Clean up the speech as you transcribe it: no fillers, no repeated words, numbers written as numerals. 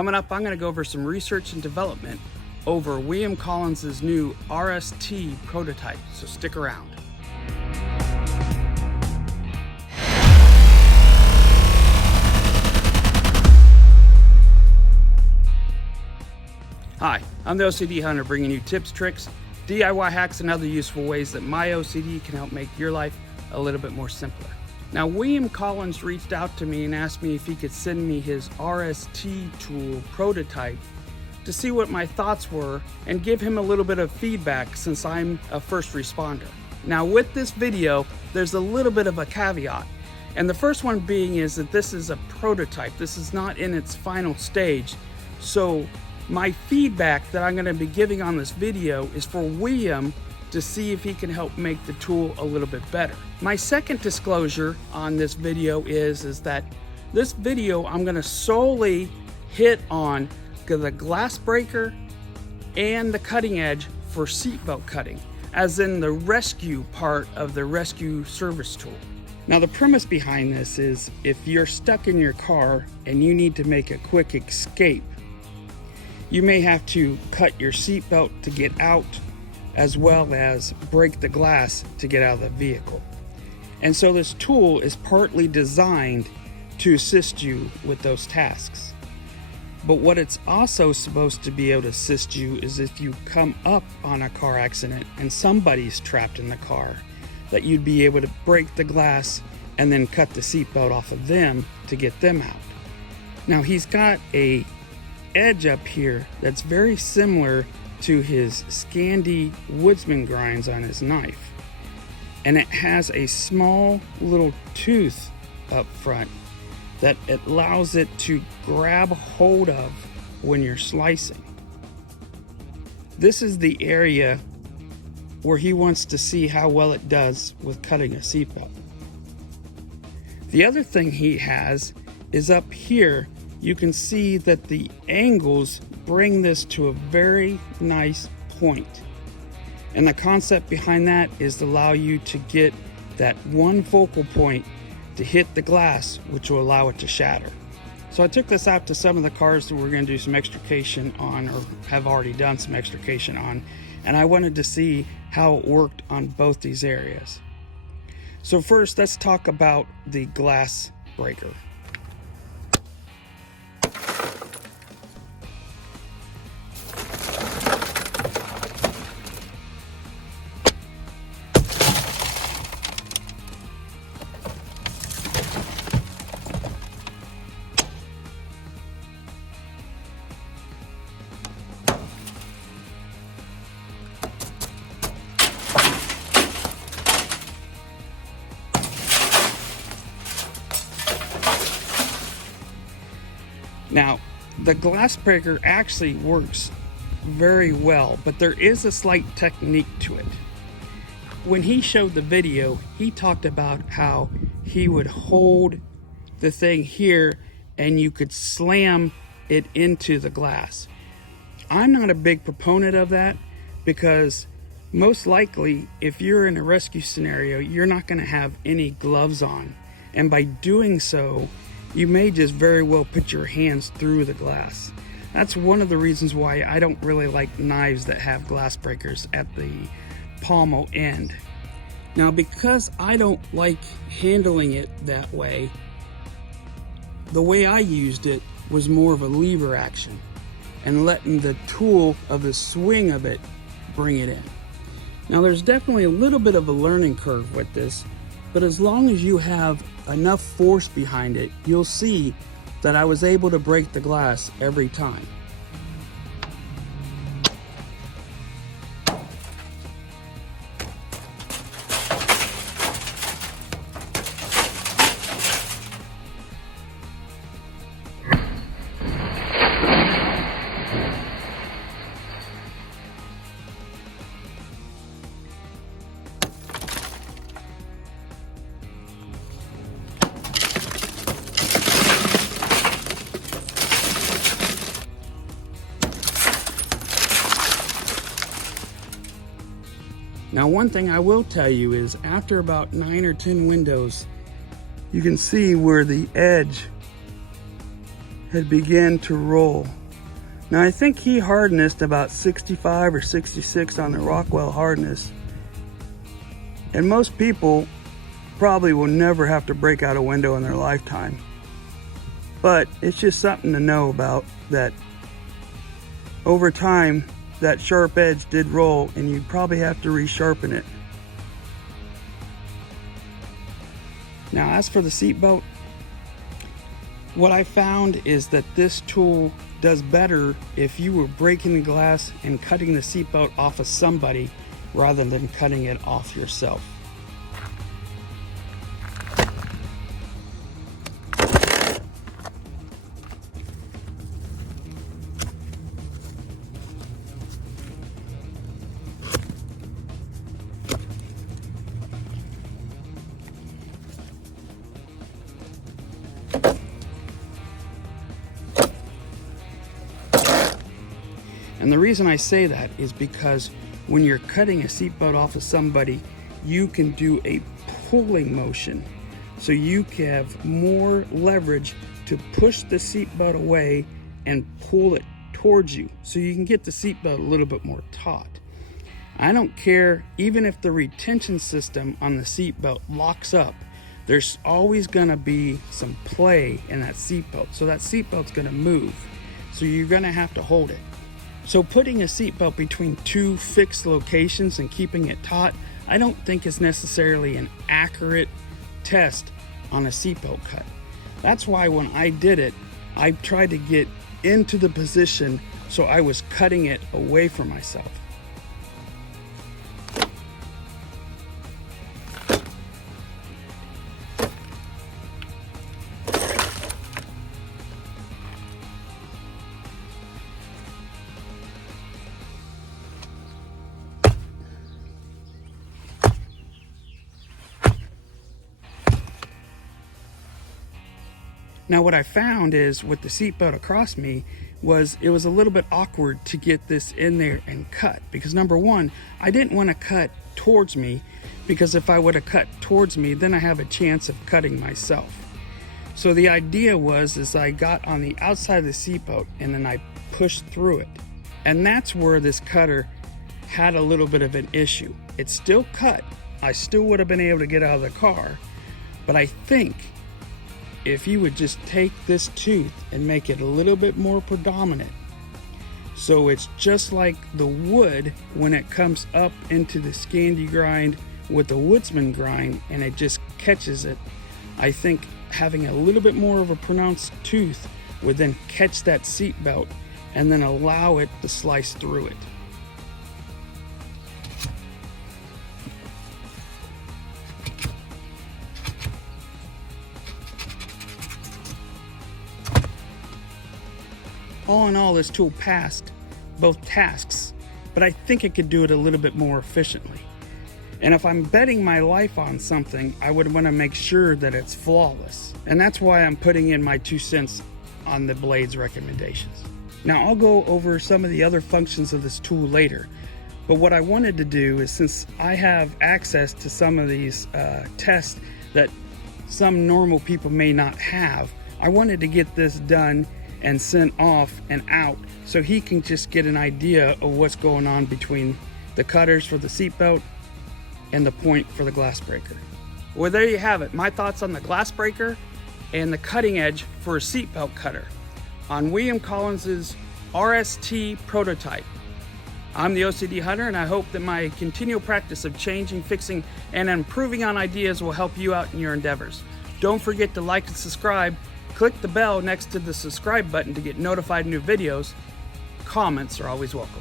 Coming up, I'm going to go over some research and development over William Collins' new RST prototype, so stick around. Hi, I'm the OCD Hunter, bringing you tips, tricks, DIY hacks, and other useful ways that my OCD can help make your life a little bit more simpler. Now, William Collins reached out to me and asked me if he could send me his RST tool prototype to see what my thoughts were and give him a little bit of feedback since I'm a first responder. Now, with this video, there's a little bit of a caveat. And the first one being is that this is a prototype. This is not in its final stage. So my feedback that I'm going to be giving on this video is for William to see if he can help make the tool a little bit better. My second disclosure on this video is that this video I'm going to solely hit on the glass breaker and the cutting edge for seatbelt cutting, as in the rescue part of the rescue service tool. Now, the premise behind this is if you're stuck in your car and you need to make a quick escape, you may have to cut your seatbelt to get out, as well as break the glass to get out of the vehicle. And so this tool is partly designed to assist you with those tasks. But what it's also supposed to be able to assist you is if you come up on a car accident and somebody's trapped in the car, that you'd be able to break the glass and then cut the seatbelt off of them to get them out. Now, he's got a edge up here that's very similar to his Scandi woodsman grinds on his knife, and it has a small little tooth up front that it allows it to grab hold of when you're slicing. This is the area where he wants to see how well it does with cutting a seatbelt. The other thing he has is up here. You can see that the angles bring this to a very nice point. And the concept behind that is to allow you to get that one focal point to hit the glass, which will allow it to shatter. So I took this out to some of the cars that we're going to do some extrication on, or have already done some extrication on, and I wanted to see how it worked on both these areas. So first, let's talk about the glass breaker. Now, the glass breaker actually works very well, but there is a slight technique to it. When he showed the video, he talked about how he would hold the thing here and you could slam it into the glass. I'm not a big proponent of that because most likely if you're in a rescue scenario, you're not going to have any gloves on. And by doing so, you may just very well put your hands through the glass. That's one of the reasons why I don't really like knives that have glass breakers at the pommel end. Now, because I don't like handling it that way, the way I used it was more of a lever action and letting the tool of the swing of it bring it in. Now, there's definitely a little bit of a learning curve with this, but as long as you have enough force behind it, you'll see that I was able to break the glass every time. Now, one thing I will tell you is after about 9 or 10 windows, you can see where the edge had begun to roll. Now I think he harnessed about 65 or 66 on the Rockwell hardness. And most people probably will never have to break out a window in their lifetime. But it's just something to know about, that over time that sharp edge did roll and you'd probably have to resharpen it. Now as for the seatbelt, what I found is that this tool does better if you were breaking the glass and cutting the seatbelt off of somebody rather than cutting it off yourself. And the reason I say that is because when you're cutting a seatbelt off of somebody, you can do a pulling motion. So you can have more leverage to push the seatbelt away and pull it towards you. So you can get the seatbelt a little bit more taut. I don't care, even if the retention system on the seatbelt locks up, there's always gonna be some play in that seatbelt. So that seatbelt's gonna move. So you're gonna have to hold it. So putting a seatbelt between two fixed locations and keeping it taut, I don't think is necessarily an accurate test on a seatbelt cut. That's why when I did it, I tried to get into the position so I was cutting it away from myself. Now what I found is with the seatbelt across me was it was a little bit awkward to get this in there and cut, because number one, I didn't want to cut towards me, because if I would have cut towards me, then I have a chance of cutting myself. So the idea was I got on the outside of the seatbelt and then I pushed through it. And that's where this cutter had a little bit of an issue. It still cut. I still would have been able to get out of the car, but I think if you would just take this tooth and make it a little bit more predominant, so it's just like the wood when it comes up into the Scandi grind with the Woodsman grind and it just catches it, I think having a little bit more of a pronounced tooth would then catch that seat belt and then allow it to slice through it. All in all, this tool passed both tasks, but I think it could do it a little bit more efficiently. And if I'm betting my life on something, I would want to make sure that it's flawless. And that's why I'm putting in my 2 cents on the blades recommendations. Now I'll go over some of the other functions of this tool later, but what I wanted to do is, since I have access to some of these tests that some normal people may not have, I wanted to get this done and sent off and out so he can just get an idea of what's going on between the cutters for the seatbelt and the point for the glass breaker. Well, there you have it, my thoughts on the glass breaker and the cutting edge for a seatbelt cutter on William Collins's RST prototype. I'm the OCD Hunter, and I hope that my continual practice of changing, fixing, and improving on ideas will help you out in your endeavors. Don't forget to like and subscribe. Click the bell next to the subscribe button to get notified of new videos. Comments are always welcome.